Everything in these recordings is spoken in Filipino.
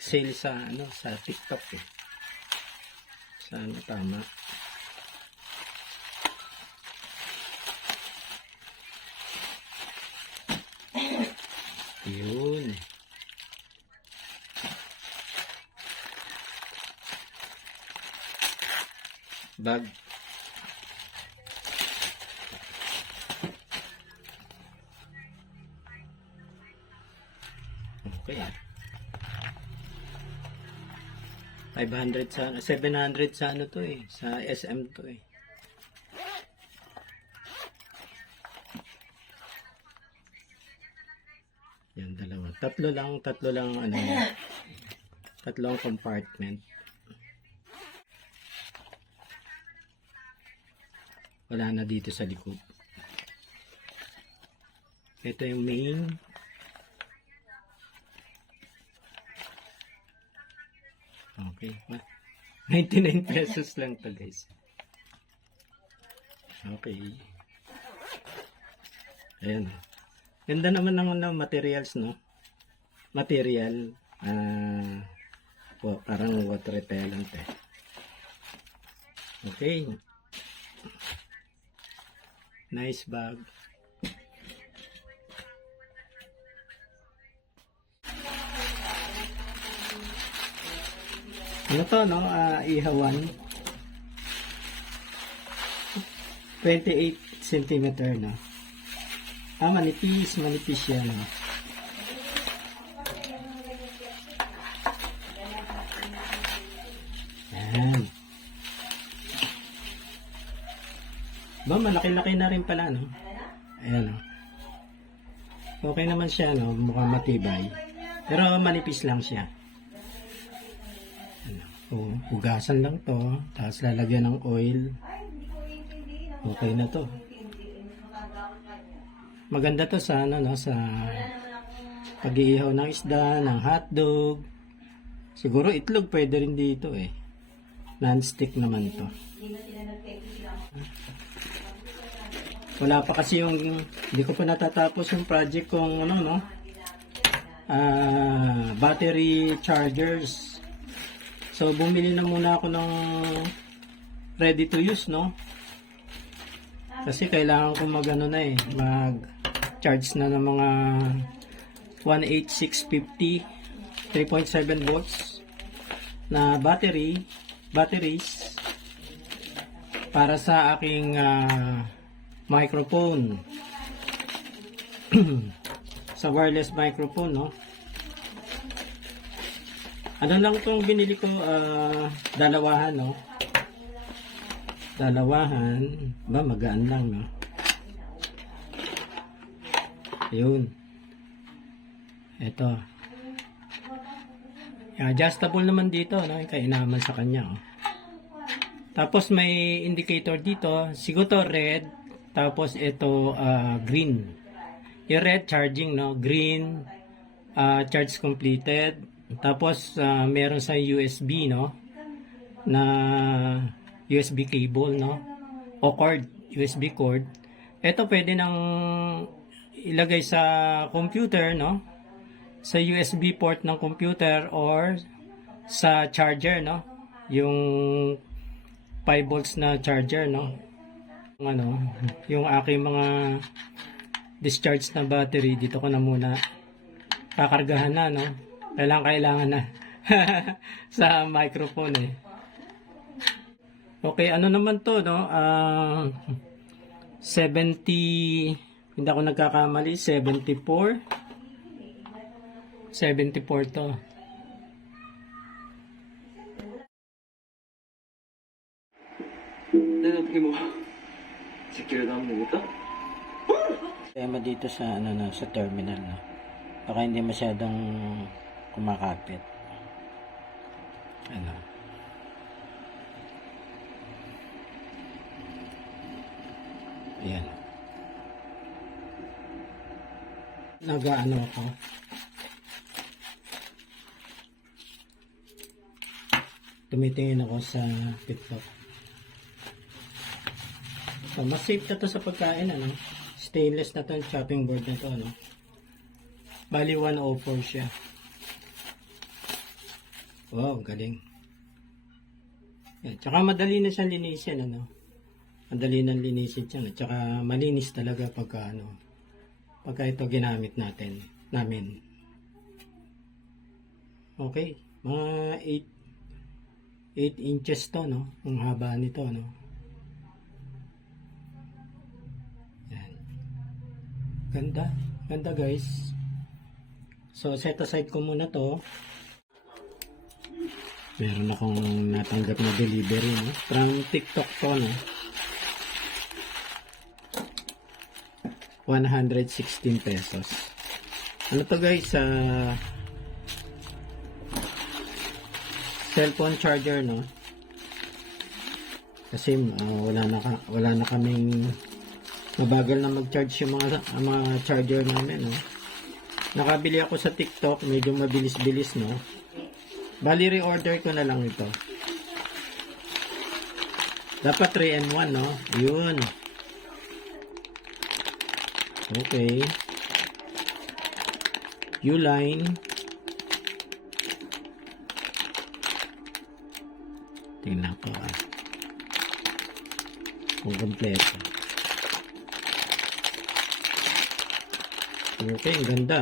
Sale sa ano sa TikTok eh. Sana tama. Yun. Bag. Okay. 500 sa 700 sa ano to eh, sa SM to eh. Yan dalawa. Tatlo lang ano. Tatlong compartment. Wala na dito sa likod. Ito yung main. Okay. 99 pesos lang to guys. Okay. Ayan. Ganda naman ng materials, no? Material. Parang water repellent eh. Okay. Nice bag. Ano to, no? Ihawan. 28 cm, no? Manipis yan, no? Yan. Ba, malaki-laki na rin pala, no? Ayan, no? Okay naman siya, no? Mukhang matibay. Pero manipis lang siya. Hugasan lang to, tapos lalagyan ng oil. Okay na to. Maganda to sa ano, no, sa pag-iihaw ng isda, ng hotdog. Siguro itlog pwede rin dito eh. Non-stick naman to. Wala pa kasi yung, hindi ko pa natatapos yung project kong ano, no, battery chargers. So, bumili na muna ako ng ready to use, no? Kasi kailangan ko mag-charge na ng mga 18650 3.7 volts na batteries para sa aking microphone. Sa wireless microphone, no? Ano lang itong binili ko, dalawahan, no? Dalawahan. Ba, magaan lang, no? Ayun. Ito. Adjustable naman dito, no? Kainaman sa kanya, oh. Tapos may indicator dito. Siguro red. Tapos ito, green. Yung red, charging, no? Green, charge completed. Tapos meron sa USB, no, na USB cable, no, o cord, USB cord. Ito pwede nang ilagay sa computer, no, sa USB port ng computer or sa charger, no, yung 5 volts na charger, no. Ano, yung aking mga discharge na battery dito ko na muna kakargahan na, no. Kailangan na sa microphone eh. Okay, ano naman to, no? 70, hindi ako nagkakamali, 74 to. Tema dito sa ano na sa terminal, no. Baka hindi masyadong kumakapit. Ano? Ayan. Nag-ano ako. Tumitingin ako sa TikTok. So, mas safe na to sa pagkain, ano? Stainless na to, yung chopping board na to, ano? Bali 104 siya. Wow, galing. Yan. Tsaka madali na siyang linisin, ano? Madali na linisin siya, no? Tsaka malinis talaga pagka, ano, pagka ito ginamit namin. Okay, mga 8 inches to, no? Ang haba nito, no? Yan. Ganda. Ganda, guys. So, set aside ko muna to. Meron akong natanggap na delivery, no? From TikTok to, no? 116 pesos. Ano to, guys? Cellphone charger, no? Kasi wala na kaming mabagal na mag-charge yung mga charger namin, no? Nakabili ako sa TikTok, medyo mabilis-bilis, no? Bali, reorder ko na lang ito. Dapat 3-in-1, no? Yun. Okay. Uline. Tingnan ko, kung kompleto. Okay, ang ganda.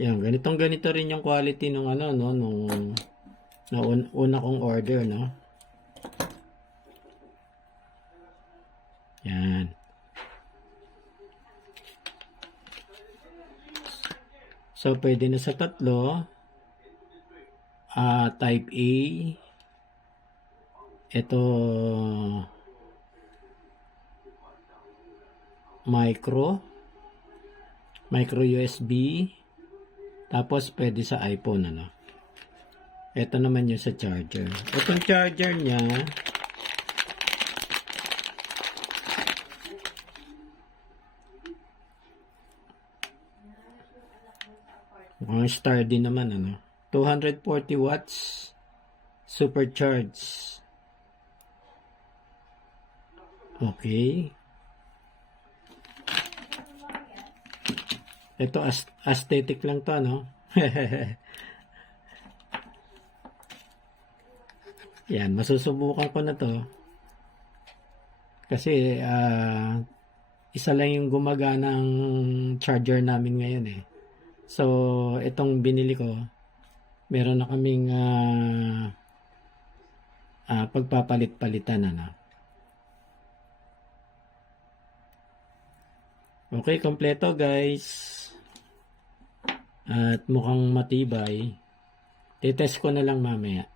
Yan, ganito rin yung quality nung una kong order, no? Yan. So, pwede na sa tatlo. Type A. Ito, micro USB. Tapos, pwede sa iPhone, ano. Ito naman yung sa charger. Itong charger niya, mukhang star din naman, ano. 240 watts, supercharged. Okay. Ito aesthetic lang to, no? Yan, masusubukan ko na to. Kasi isa lang yung gumaganang charger namin ngayon, eh. So, itong binili ko, meron na kaming pagpapalit-palitan, ano. Okay, kompleto, guys. At mukhang matibay. Titest ko na lang mamaya.